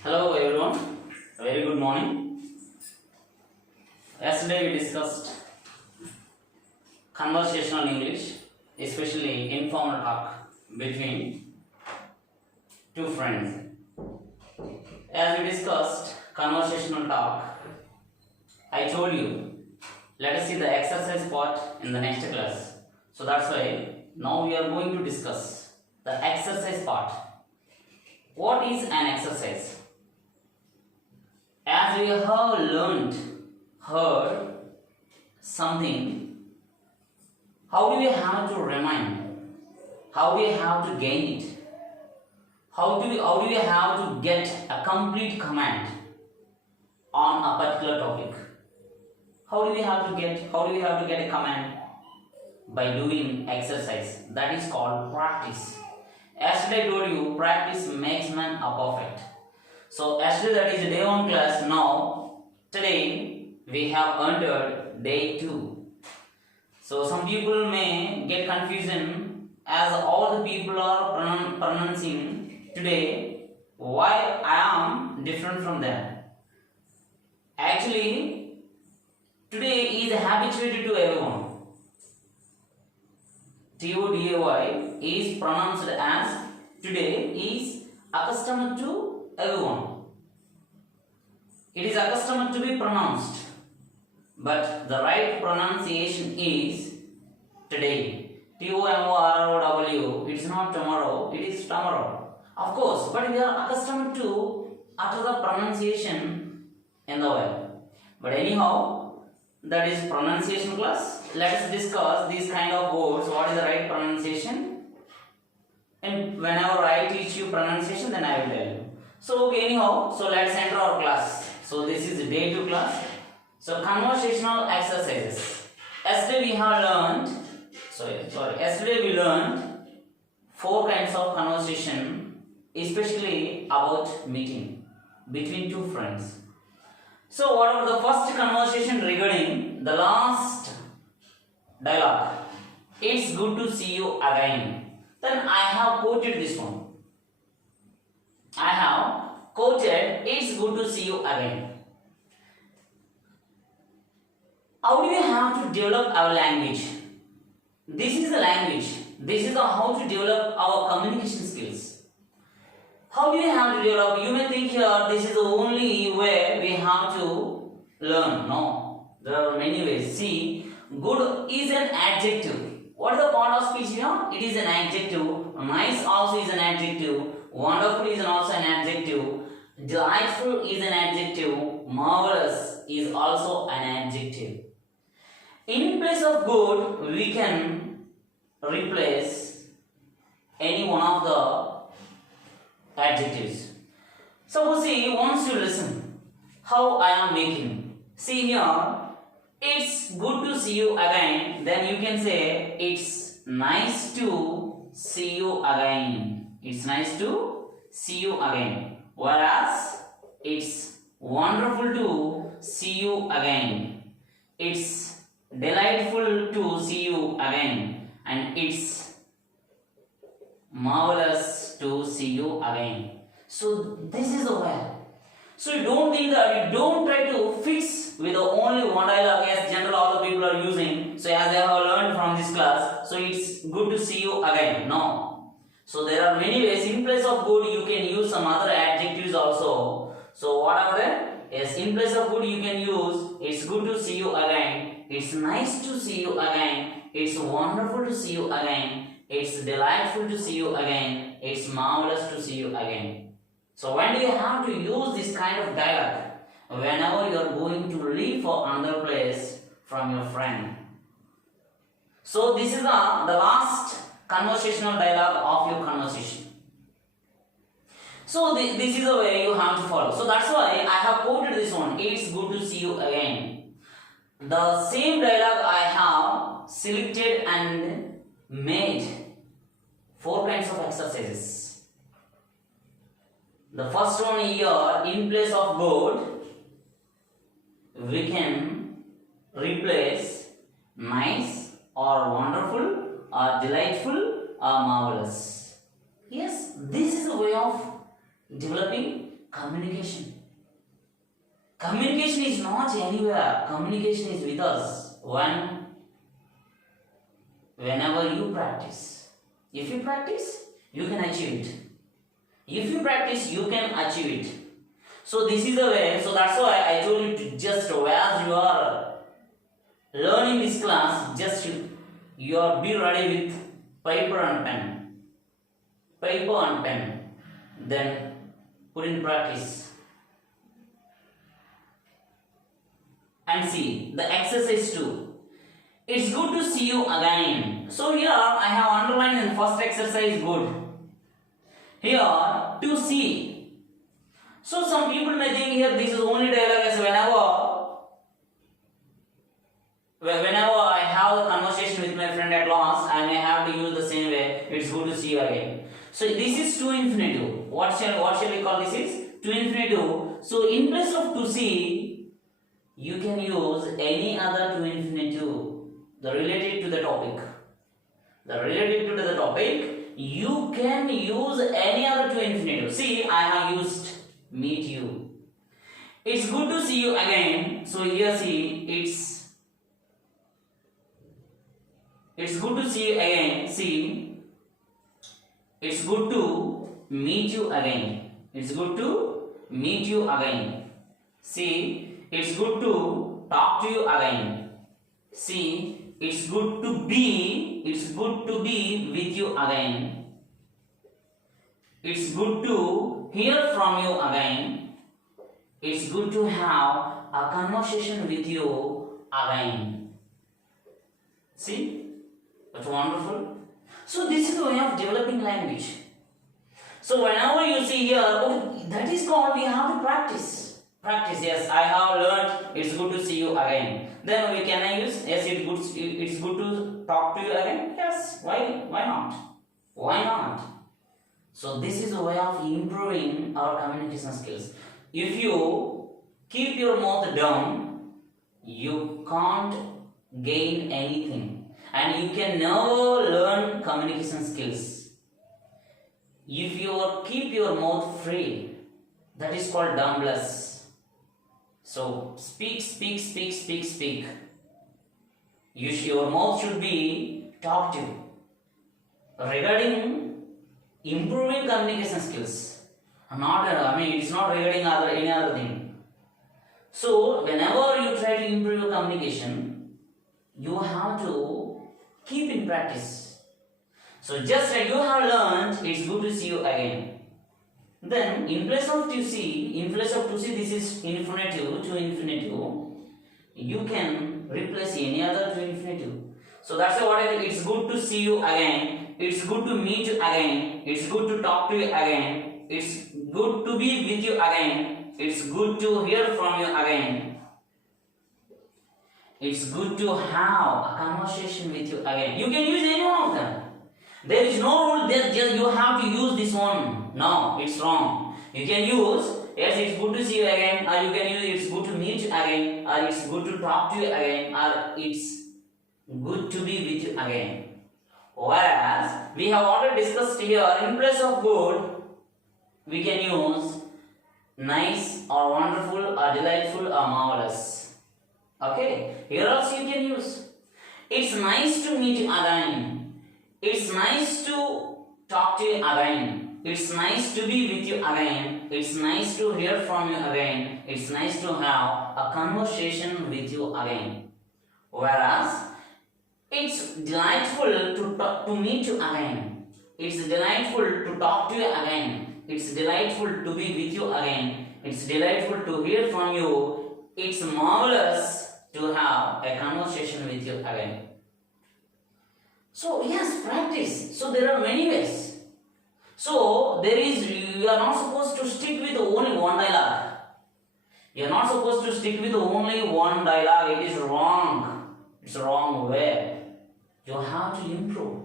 Hello everyone, a very good morning. Yesterday we discussed conversational English, especially informal talk between two friends. As we discussed conversational talk, I told you let us see the exercise part in the next class. So that's why now we are going to discuss the exercise part. What is an exercise? As we have heard something, how do we have to remind? How do we have to gain it? How do we have to get a complete command on a particular topic? How do we have to get a command? By doing exercise. That is called practice. Yesterday I told you practice makes man a perfect. So yesterday that is day 1 class. Now today we have entered day 2. So some people may get confusion as all the people are pronouncing today why I am different from them. Actually today is habituated to everyone. Today is pronounced as today is accustomed to everyone. It is accustomed to be pronounced, but the right pronunciation is today. Tomorrow. It is not tomorrow, it is tomorrow. Of course, but we are accustomed to utter the pronunciation in the way. But anyhow, that is pronunciation class. Let us discuss these kind of words. What is the right pronunciation? And whenever I teach you pronunciation, then I will tell you. So okay, anyhow, so let's enter our class. So this is day 2 class. So conversational exercises. Yesterday we have learned. Yesterday we learned 4 kinds of conversation, especially about meeting between two friends. So what about the first conversation regarding the last dialogue? It's good to see you again. Then I have quoted this one. I have quoted, it's good to see you again. How do we have to develop our language? This is the language. This is how to develop our communication skills. How do you have to develop? You may think here this is the only way we have to learn. No, there are many ways. See, good is an adjective. What is the part of speech here? It is an adjective. Nice also is an adjective. Wonderful is also an adjective. Delightful is an adjective. Marvelous is also an adjective. In place of good, we can replace any one of the adjectives. Suppose see, once you listen how I am making. See here, it's good to see you again. Then you can say it's nice to see you again. It's nice to see you again. Whereas it's wonderful to see you again. It's delightful to see you again. And it's marvelous to see you again. So this is the way. So you don't think that, you don't try to fix with the only one dialogue as general all the people are using. So as I have learned from this class, so it's good to see you again. No. So there are many ways. In place of good, you can use some other adjectives also. So what are they? Yes, in place of good you can use it's good to see you again. It's nice to see you again. It's wonderful to see you again. It's delightful to see you again. It's marvelous to see you again. So when do you have to use this kind of dialogue? Whenever you are going to leave for another place from your friend. So this is the last conversational dialogue of your conversation. So this is the way you have to follow. So that's why I have quoted this one. It's good to see you again. The same dialogue I have selected and made 4 kinds of exercises. The first one here, in place of good, we can replace nice or wonderful or delightful or marvelous. Yes, this is a way of developing Communication. Communication is not anywhere. Communication is with us. Whenever you practice. If you practice, you can achieve it. If you practice, you can achieve it. So this is the way. So that's why I told you to just as you are learning this class, just you are be ready with paper and pen. Paper and pen. Then put in practice. And see the exercise 2. It's good to see you again. So here I have underlined in first exercise good. Here to see. So some people may think here this is only dialogue as whenever I have a conversation with my friend at last, I may have to use the same way. It's good to see you again. So this is to infinitive. What shall we call this is? To infinitive. So in place of to see, you can use any other to infinitive. The related to the topic. You can use any other to infinitive. See, I have used meet you. It's good to see you again. So here see, it's good to see you again. See, it's good to meet you again. It's good to meet you again. See, it's good to talk to you again. See, it's good to be with you again. It's good to hear from you again. It's good to have a conversation with you again. See? That's wonderful. So this is the way of developing language. So whenever you see here, that is called we have to practice. Practice, yes, I have learned it's good to see you again. Then we can use, yes, it's good to talk to you again. Yes, why not? Why not? So this is a way of improving our communication skills. If you keep your mouth down, you can't gain anything. And you can never learn communication skills. If you keep your mouth free, that is called dumbless. So speak. Your mouth should be talkative. Regarding improving communication skills, it's not regarding any other thing. So whenever you try to improve your communication, you have to keep in practice. So just like you have learned, it's good to see you again. Then in place of to see, this is infinitive to infinitive. You can replace any other to infinitive. So that's why it's good to see you again. It's good to meet you again. It's good to talk to you again. It's good to be with you again. It's good to hear from you again. It's good to have a conversation with you again. You can use any one of them. There is no rule that just you have to use this one. No, it's wrong. You can use, yes, it's good to see you again, or you can use it's good to meet you again, or it's good to talk to you again, or it's good to be with you again. Whereas, we have already discussed here, in place of good, we can use nice or wonderful or delightful or marvelous. Okay, here also you can use. It's nice to meet you again. It's nice to talk to you again. It's nice to be with you again. It's nice to hear from you again. It's nice to have a conversation with you again. Whereas, it's delightful to meet you again. It's delightful to talk to you again. It's delightful to be with you again. It's delightful to hear from you. It's marvelous to have a conversation with you again. So yes, practice. So there are many ways. So you are not supposed to stick with only one dialogue. You are not supposed to stick with only one dialogue. It is wrong. It's the wrong way. You have to improve.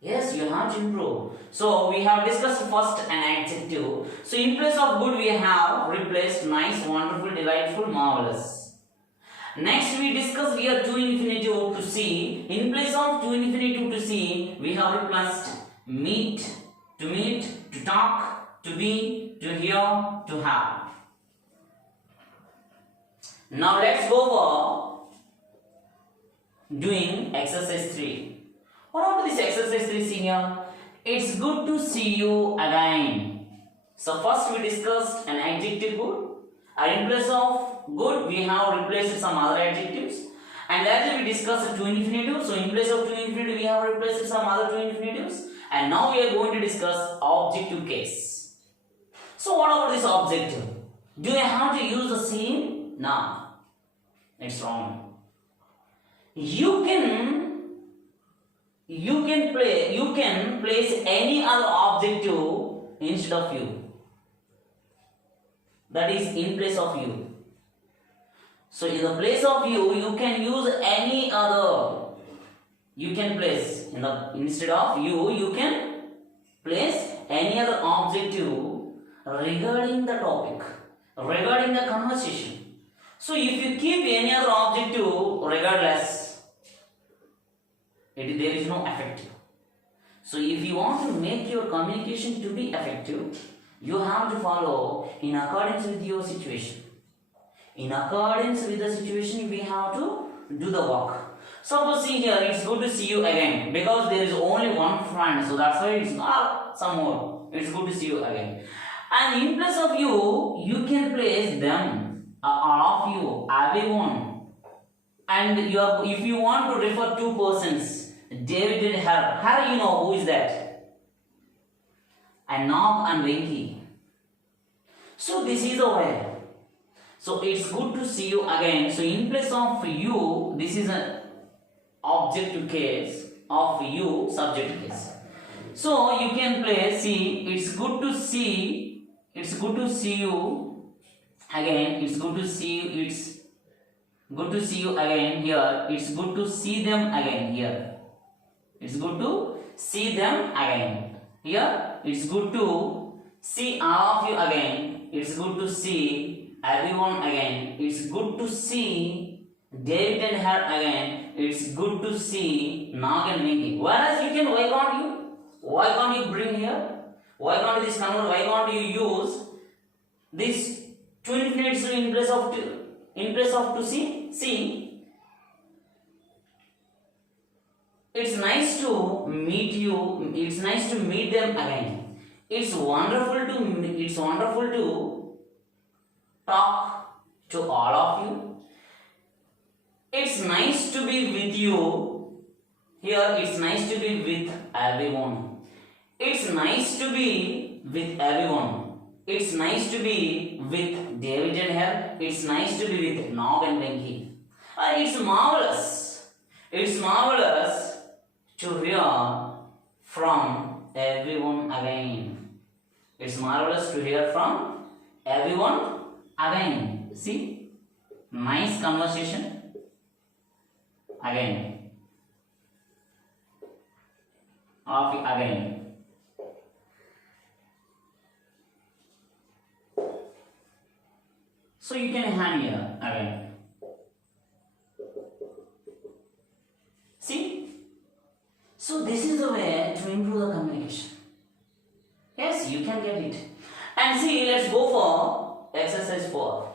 Yes, you have to improve. So we have discussed first an adjective. So in place of good we have replaced nice, wonderful, delightful, marvelous. Next we discuss here to infinitive to see. In place of to infinitive to see, we have replaced meet, to talk, to be, to hear, to have. Now let's go for doing exercise 3. What about this exercise 3 here? It's good to see you again. So first we discussed an adjective good, and in place of good we have replaced some other adjectives, and later we discussed two infinitives. So in place of two infinitives we have replaced some other two infinitives, and now we are going to discuss objective case. So what about this objective? Do I have to use the same? No, it's wrong. You can place any other objective instead of you. That is in place of you. So in the place of you, you can use any other. You can place instead of you, you can place any other objective regarding the topic, regarding the conversation. So if you keep any other objective regardless, there is no effective. So if you want to make your communication to be effective, you have to follow in accordance with your situation. In accordance with the situation, we have to do the work. Suppose see here, it's good to see you again, because there is only one friend, so that's why it's not some more. It's good to see you again. And in place of you, you can place them, all of you, everyone. And if you want to refer two persons, David and her. Her, you know who is that? And Nog and Venki. So this is the way. So it's good to see you again. So in place of you, this is an objective case, of you, subject case. So you can place, see, it's good to see you again, it's good to see you, it's good to see you again here, it's good to see them again here. It's good to see them again. Here, it's good to see all of you again. It's good to see everyone again. It's good to see David and her again. It's good to see Nag and Mingy. Whereas you can, why can't you bring here? Why can't this convert? Why can't you use this two infinites in place of to see? See. It's nice to meet you. It's nice to meet them again. It's wonderful to talk to all of you. It's nice to be with you. Here it's nice to be with everyone. It's nice to be with everyone. It's nice to be with David and her. It's nice to be with Nog and Venki. It's marvelous. It's marvelous to hear from everyone again. It's marvelous to hear from everyone again. See? Nice conversation. Again. Again. So you can hand here again. See? So this is the way to improve the communication. Yes, you can get it. And see, let's go for exercise 4.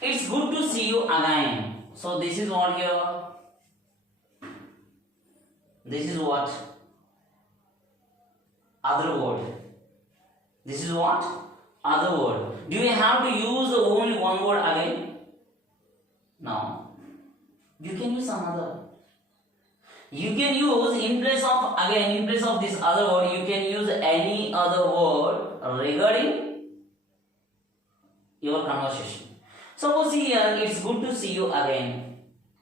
It's good to see you again. So this is what here. This is what? Other word. This is what? Other word. Do we have to use only one word again? No. You can use some other. You can use in place of this other word, you can use any other word regarding your conversation. Suppose here, it's good to see you again.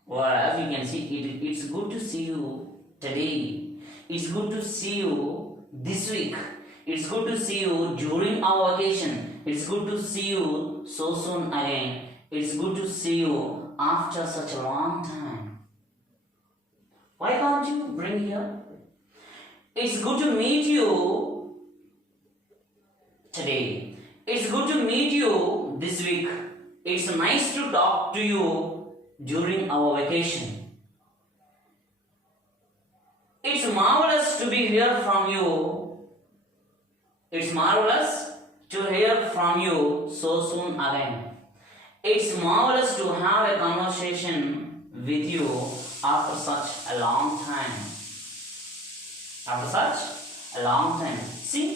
Whereas you can see it's good to see you today. It's good to see you this week. It's good to see you during our vacation. It's good to see you so soon again. It's good to see you after such a long time. Why can't you bring here? It's good to meet you today. It's good to meet you this week. It's nice to talk to you during our vacation. It's marvelous to be here from you. It's marvelous from you so soon again. It's marvelous to have a conversation with you after such a long time. After such a long time. See,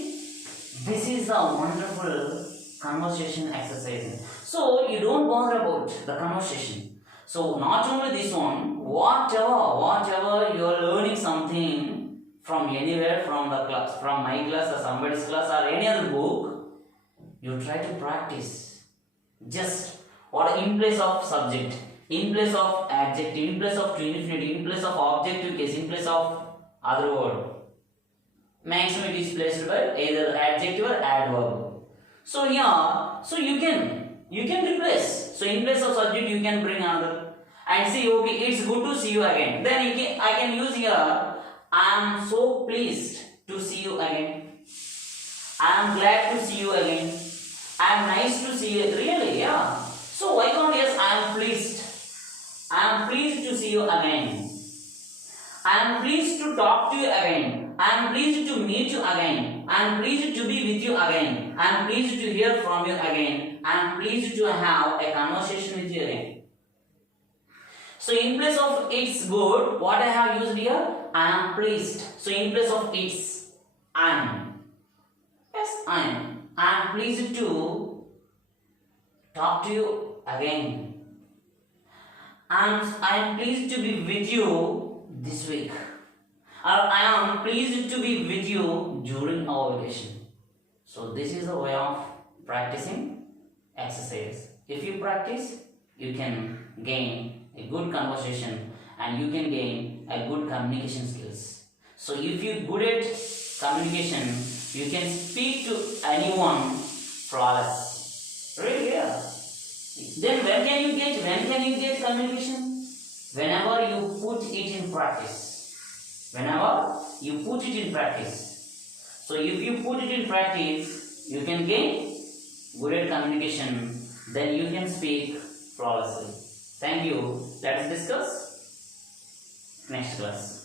this is a wonderful conversation exercise. So you don't bother about the conversation. So not only this one, whatever you are learning something from anywhere, from the class, from my class or somebody's class or any other book, you try to practice. Just what in place of subject, in place of adjective, in place of to infinity, in place of objective case, in place of other word. Maximum it is placed by either adjective or adverb. So here, so you can replace. So in place of subject you can bring another. And see, okay, it's good to see you again. Then I can use here, I am so pleased to see you again. I am glad to see you again. I am nice to see you. Really, yeah. So why can't yes, I am pleased. I am pleased to see you again. I am pleased to talk to you again. I am pleased to meet you again. I am pleased to be with you again. I am pleased to hear from you again. I am pleased to have a conversation with you again. So in place of it's good, what I have used here? I am pleased. So in place of it's, I am. Yes, I am. I am pleased to talk to you again. I am pleased to be with you this week. Or I am pleased to be with you during our vacation. So this is a way of practicing exercise. If you practice, you can gain a good conversation and you can gain a good communication skills. So if you're good at communication, you can speak to anyone flawless. Really, yeah. Then when can you get communication? Whenever you put it in practice. Whenever you put it in practice. So if you put it in practice, you can gain good at communication. Then you can speak flawlessly. Thank you. Let us discuss next class.